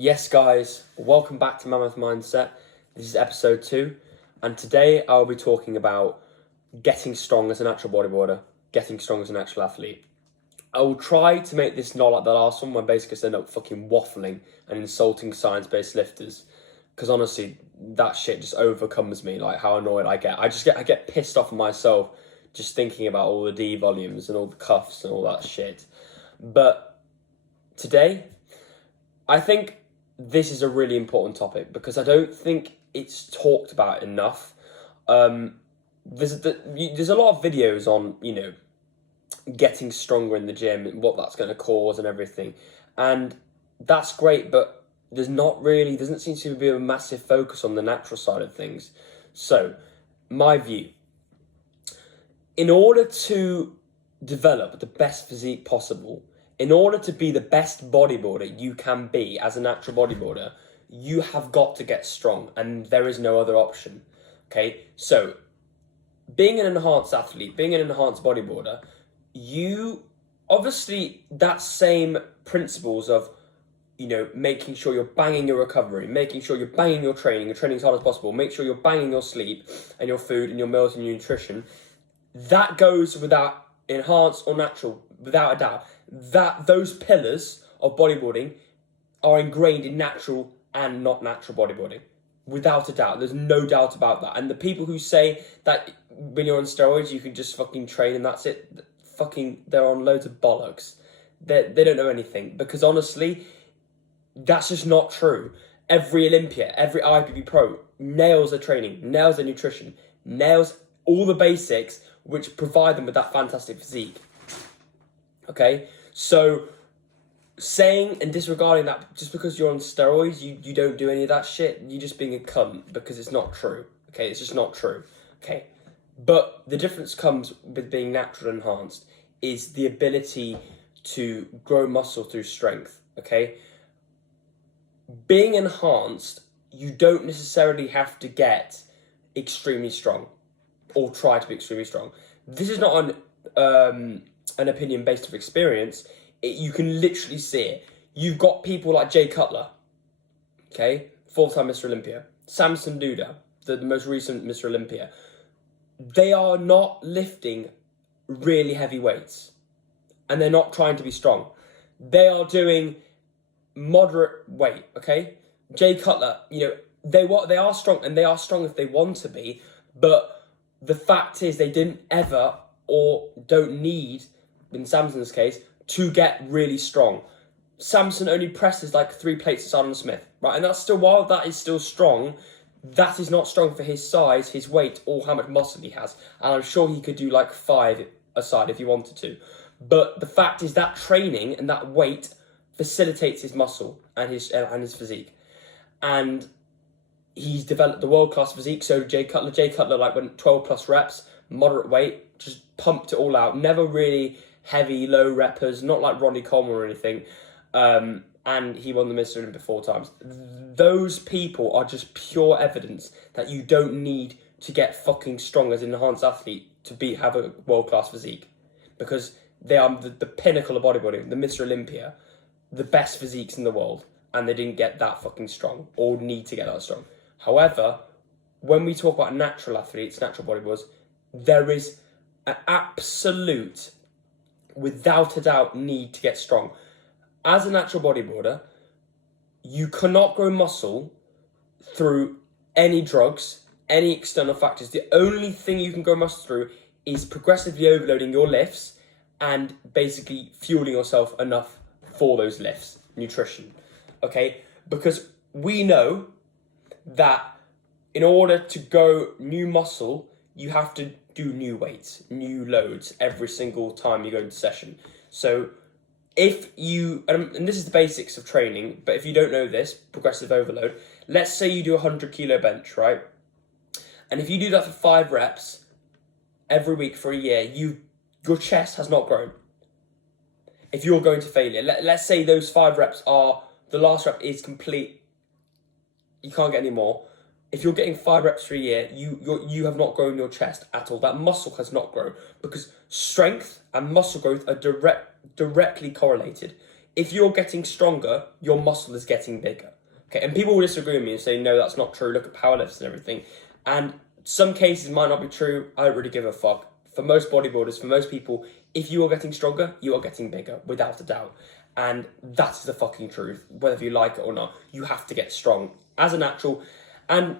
Yes guys, welcome back to Mammoth Mindset. This is episode 2 and today I'll be talking about getting strong as a natural bodybuilder, getting strong as a natural athlete. I will try to make this not like the last one where basically I end up fucking waffling and insulting science-based lifters, because honestly that shit just overcomes me, like how annoyed I get. I get pissed off at myself just thinking about all the D volumes and all the cuffs and all that shit. But today I think this is a really important topic because I don't think it's talked about enough. There's a lot of videos on, getting stronger in the gym and what that's going to cause and everything. And that's great, but doesn't seem to be a massive focus on the natural side of things. So, my view, in order to develop the best physique possible, in order to be the best bodybuilder you can be as a natural bodybuilder, you have got to get strong, and there is no other option. Okay, so being an enhanced athlete, being an enhanced bodybuilder, you obviously that same principles of making sure you're banging your recovery, making sure you're banging your training as hard as possible, make sure you're banging your sleep and your food and your meals and your nutrition. That goes without enhanced or natural, without a doubt. That those pillars of bodybuilding are ingrained in natural and not natural bodybuilding, without a doubt. There's no doubt about that. And the people who say that when you're on steroids you can just fucking train and that's it, they're on loads of bollocks. They don't know anything, because honestly that's just not true. Every Olympia, every IPB pro nails their training, nails their nutrition, nails all the basics which provide them with that fantastic physique. Okay, so saying and disregarding that just because you're on steroids, you don't do any of that shit, you're just being a cunt, because it's not true. Okay, it's just not true. Okay, but the difference comes with being natural enhanced is the ability to grow muscle through strength. Okay, being enhanced, you don't necessarily have to get extremely strong or try to be extremely strong. This is not an opinion based off experience. You can literally see it. You've got people like Jay Cutler, okay, 4-time Mr. Olympia, Samson Duda, the most recent Mr. Olympia. They are not lifting really heavy weights, and they're not trying to be strong. They are doing moderate weight, okay? Jay Cutler, they are strong, and they are strong if they want to be, but the fact is they didn't ever or don't need, in Samson's case, to get really strong. Samson only presses like 3 plates of Sergeant Smith, right? And that's still, while that is still strong, that is not strong for his size, his weight, or how much muscle he has. And I'm sure he could do like 5 aside if he wanted to. But the fact is that training and that weight facilitates his muscle and his physique. And he's developed the world-class physique. So Jay Cutler like went 12 plus reps, moderate weight, just pumped it all out. Never really heavy, low reppers, not like Ronnie Coleman or anything. And he won the Mr. Olympia 4 times. Those people are just pure evidence that you don't need to get fucking strong as an enhanced athlete to have a world-class physique. Because they are the pinnacle of bodybuilding, the Mr. Olympia, the best physiques in the world. And they didn't get that fucking strong or need to get that strong. However, when we talk about natural athletes, natural bodybuilders, there is an absolute, without a doubt, need to get strong. As a natural bodybuilder, you cannot grow muscle through any drugs, any external factors. The only thing you can grow muscle through is progressively overloading your lifts and basically fueling yourself enough for those lifts, nutrition. Okay, because we know that in order to grow new muscle, you have to do new weights, new loads every single time you go into session. So if you, and this is the basics of training, but if you don't know this, progressive overload, let's say you do a 100 kilo bench, right? And if you do that for 5 reps every week for a year, your chest has not grown. If you're going to failure, let's say those 5 reps are, the last rep is complete, you can't get any more. If you're getting 5 reps for a year, you have not grown your chest at all. That muscle has not grown, because strength and muscle growth are directly correlated. if you're getting stronger, your muscle is getting bigger. Okay, and people will disagree with me and say, no, that's not true. Look at powerlifters and everything. And some cases might not be true. I don't really give a fuck. For most bodybuilders, for most people, if you are getting stronger, you are getting bigger, without a doubt. And that's the fucking truth. Whether you like it or not, you have to get strong as a natural. And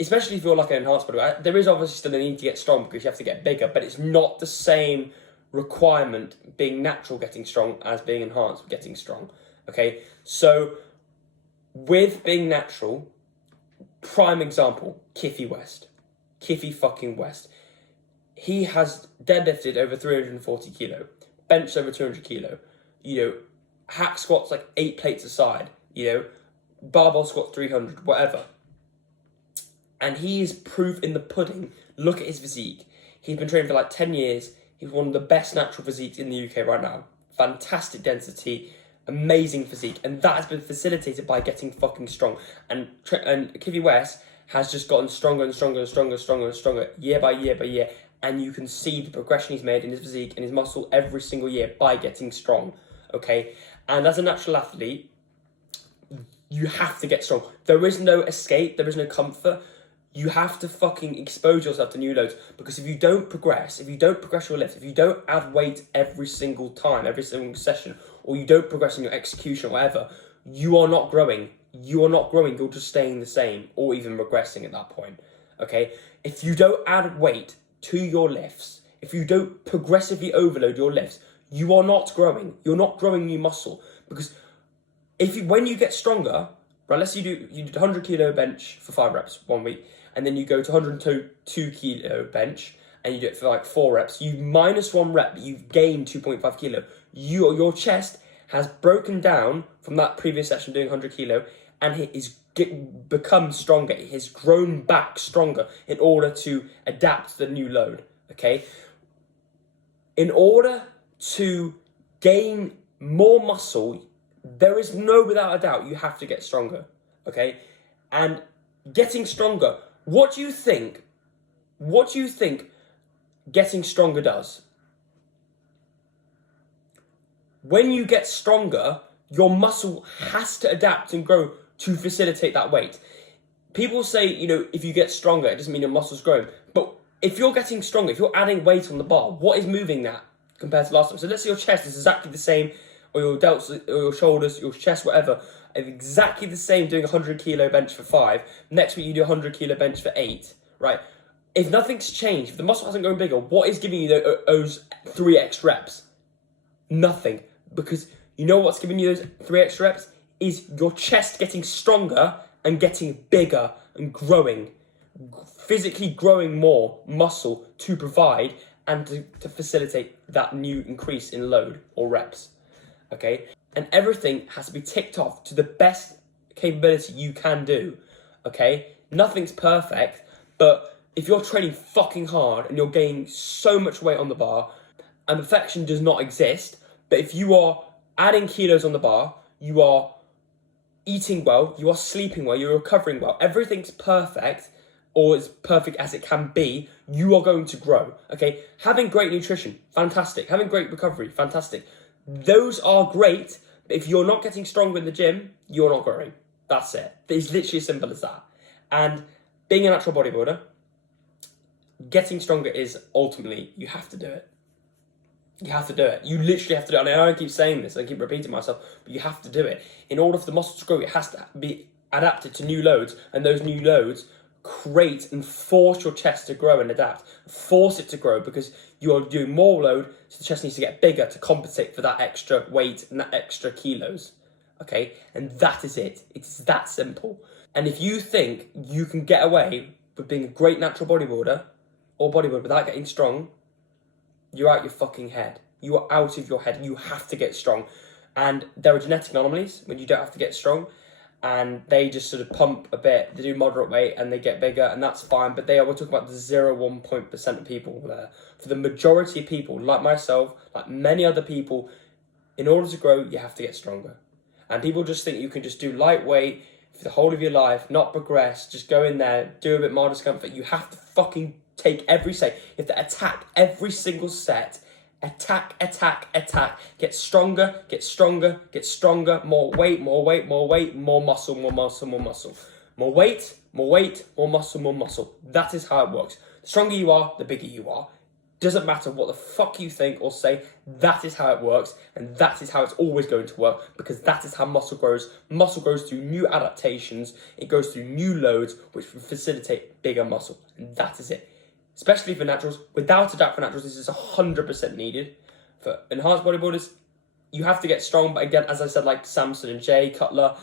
especially if you're like an enhanced bodybuilder, there is obviously still a need to get strong because you have to get bigger, but it's not the same requirement being natural getting strong as being enhanced getting strong. Okay, so with being natural, prime example, Kiffy fucking West. He has deadlifted over 340 kilo, benched over 200 kilo, hack squats like 8 plates aside, barbell squats 300, whatever. And he is proof in the pudding. Look at his physique. He's been training for like 10 years. He's one of the best natural physiques in the UK right now. Fantastic density, amazing physique. And that has been facilitated by getting fucking strong. And Kiffy West has just gotten stronger and stronger and stronger and stronger and stronger year by year by year. And you can see the progression he's made in his physique and his muscle every single year by getting strong, okay? And as a natural athlete, you have to get strong. There is no escape, there is no comfort. You have to fucking expose yourself to new loads, because if you don't progress your lifts, if you don't add weight every single time, every single session, or you don't progress in your execution or whatever, you are not growing. You're just staying the same or even regressing at that point, okay? If you don't add weight to your lifts, if you don't progressively overload your lifts, you are not growing. You're not growing new muscle, because when you get stronger, right, let's say you did 100 kilo bench for 5 reps 1 week, and then you go to 102 kilo bench and you do it for like 4 reps, you minus 1 rep, but you've gained 2.5 kilo. Your chest has broken down from that previous session doing 100 kilo, and it is become stronger. It has grown back stronger in order to adapt to the new load, okay? In order to gain more muscle, there is without a doubt, you have to get stronger, okay? And getting stronger, what do you think getting stronger does? When you get stronger, your muscle has to adapt and grow to facilitate that weight. People say, if you get stronger, it doesn't mean your muscle's growing. But if you're getting stronger, if you're adding weight on the bar, what is moving that compared to last time? So let's say your chest is exactly the same, or your delts, or your shoulders, your chest, whatever, exactly the same doing 100 kilo bench for 5. Next week you do 100 kilo bench for 8, right? If nothing's changed, if the muscle hasn't grown bigger, what is giving you those 3 extra reps? Nothing. Because you know what's giving you those 3 extra reps? Is your chest getting stronger and getting bigger and growing. Physically growing more muscle to provide and to facilitate that new increase in load or reps, okay? And everything has to be ticked off to the best capability you can do, okay? Nothing's perfect, but if you're training fucking hard and you're gaining so much weight on the bar, and perfection does not exist, but if you are adding kilos on the bar, you are eating well, you are sleeping well, you're recovering well, everything's perfect, or as perfect as it can be, you are going to grow, okay? Having great nutrition, fantastic. Having great recovery, fantastic. Those are great, but if you're not getting stronger in the gym, you're not growing. That's it. It's literally as simple as that. And being a natural bodybuilder, getting stronger is ultimately, you have to do it. You have to do it. You literally have to do it. And I keep saying this, I keep repeating myself, but you have to do it. In order for the muscle to grow, it has to be adapted to new loads, and those new loads create and force your chest to grow and adapt. Force it to grow, because you are doing more load, so the chest needs to get bigger to compensate for that extra weight and that extra kilos, okay? And that is it. It's that simple. And if you think you can get away with being a great natural bodybuilder or bodybuilder without getting strong, you're out your fucking head. You are out of your head. You have to get strong. And there are genetic anomalies when you don't have to get strong, and they just sort of pump a bit. They do moderate weight and they get bigger, and that's fine. But we're talking about the 0.1% of people there. For the majority of people, like myself, like many other people, in order to grow, you have to get stronger. And people just think you can just do lightweight for the whole of your life, not progress, just go in there, do a bit more discomfort. You have to fucking take every set. You have to attack every single set, Attack, attack, attack. Get stronger, get stronger, get stronger. More weight, more weight, more weight, more muscle, more muscle, more muscle. More weight, more weight, more muscle, more muscle. That is how it works. The stronger you are, the bigger you are. Doesn't matter what the fuck you think or say, that is how it works, and that is how it's always going to work, because that is how muscle grows. Muscle grows through new adaptations, it goes through new loads, which will facilitate bigger muscle, and that is it. Especially for naturals, without a doubt for naturals, this is 100% needed. For enhanced bodybuilders, you have to get strong, but again, as I said, like Samson and Jay Cutler,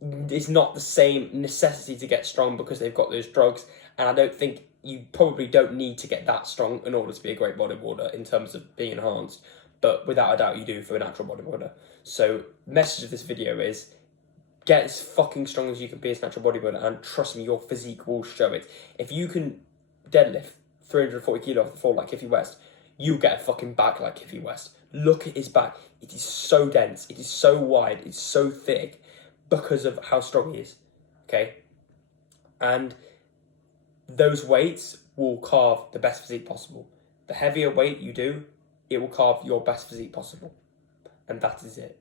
it's not the same necessity to get strong because they've got those drugs, and I don't think you probably don't need to get that strong in order to be a great bodybuilder in terms of being enhanced, but without a doubt you do for a natural bodybuilder. So the message of this video is get as fucking strong as you can be as a natural bodybuilder, and trust me, your physique will show it. If you can deadlift 340 kilo off the floor like Iffy West, you get a fucking back like Iffy West. Look at his back. It is so dense, it is so wide, it's so thick because of how strong he is, okay? And those weights will carve the best physique possible. The heavier weight you do, it will carve your best physique possible. And that is it.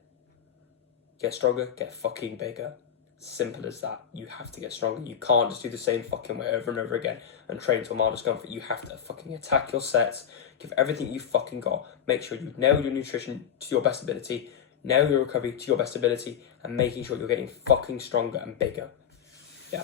Get stronger, get fucking bigger. Simple as that. You have to get stronger. You can't just do the same fucking way over and over again and train to a mild discomfort. You have to fucking attack your sets, give everything you fucking got. Make sure you nail your nutrition to your best ability, nail your recovery to your best ability, and making sure you're getting fucking stronger and bigger. Yeah.